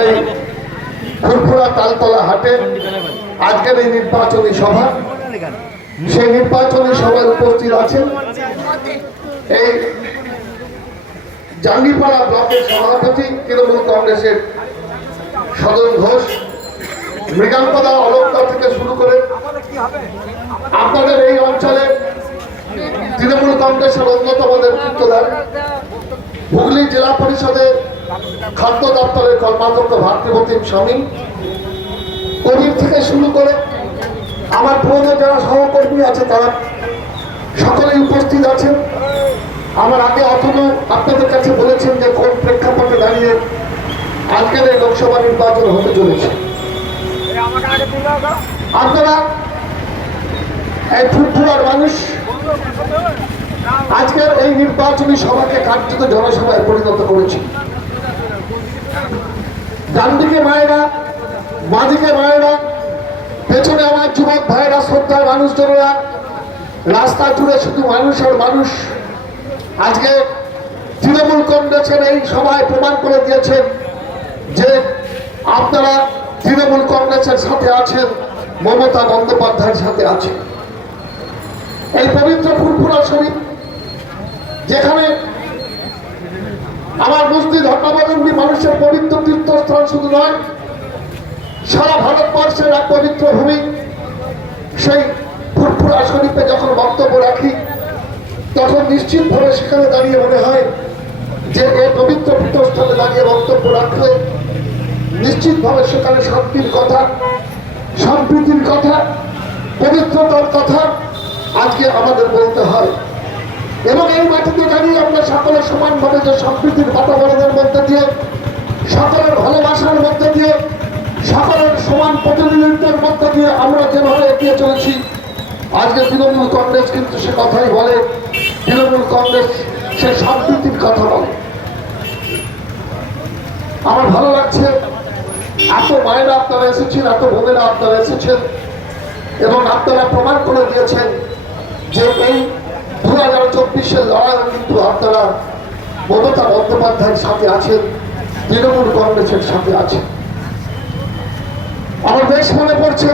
এই ফুরফুরা তালতলা হাটে আজকের এই নির্বাচনী সভা। সেই নির্বাচনী সভায় উপস্থিত আছেন এই জাঙ্গিপাড়া ব্লকের সভাপতি তৃণমূল কংগ্রেসের সদন ঘোষ, মৃগাঙ্কদা অলঙ্কার থেকে শুরু করে আপনাদের এই অঞ্চলে তৃণমূল কংগ্রেসের অন্যতম নেতৃত্বদার হুগলি জেলা পরিষদের খাদ্য দপ্তরের কর্মাধ্যক্ষ ভাতৃপ্রতিম স্বামী। কবির থেকে শুরু করে আমার পুরনো যারা সহকর্মী আছে, তারা সকলেই উপস্থিত আছেন। আমার আগে অথম আপনাদের কাছে বলেছেন যে, কোন প্রেক্ষাপটে দাঁড়িয়ে আজকের এই লোকসভা নির্বাচন হতে চলেছে। আপনারা এই ফুটফুরার মানুষ, আজকের এই নির্বাচনী সভাকে কার্যত জনসভায় পরিণত করেছে। ডান দিকে মায়েরা, বাঁদিকে মায়েরা, পেছনে আমার যুবক ভাইরা, শ্রদ্ধার মানুষজনেরা। রাস্তা জুড়ে শুধু মানুষ আর মানুষ। আজকে তৃণমূল কংগ্রেসের এই সভায় প্রমাণ করে দিয়েছেন যে আপনারা তৃণমূল কংগ্রেসের সাথে আছেন, মমতা বন্দ্যোপাধ্যায়ের সাথে আছেন। এই পবিত্র ফুরফুরা শরীফ, যেখানে আমার মুসলিম ধর্মাবলম্বী মানুষের পবিত্র তীর্থস্থান শুধু নয়, সারা ভারতবর্ষের এক পবিত্র ভূমি। সেই ফুরফুরা শরীফে যখন বক্তব্য রাখি, তখন নিশ্চিতভাবে সেখানে দাঁড়িয়ে মনে হয় যে এই পবিত্র পীঠস্থানে দাঁড়িয়ে বক্তব্য রাখলে নিশ্চিতভাবে সেখানে শান্তির কথা, সম্প্রীতির কথা, পবিত্রতার কথা আজকে আমাদের বলতে হয়। এবং এই মাটিতে দাঁড়িয়ে আমরা সকলে সমানভাবে যে সম্প্রীতির বাতাবরণের মধ্যে দিয়ে, সকলের ভালোবাসার মধ্যে দিয়ে, সকলের সমান প্রতিনিধিত্বের মধ্যে দিয়ে আমরা যেভাবে এগিয়ে চলেছি। আজকে তৃণমূল কংগ্রেস কিন্তু সে কথাই বলে, তৃণমূল কংগ্রেস সে সম্প্রীতির কথা বলে। আমার ভালো লাগছে, এত মায়েরা আপনারা এসেছেন, এত বোনেরা আপনারা এসেছেন, এবং আপনারা প্রমাণ করে দিয়েছেন যে এই দু হাজার চব্বিশের লড়াই কিন্তু আপনারা মমতা বন্দ্যোপাধ্যায়ের সাথে আছেন, তৃণমূল কংগ্রেসের সাথে আছেন। আমার বেশ মনে পড়ছে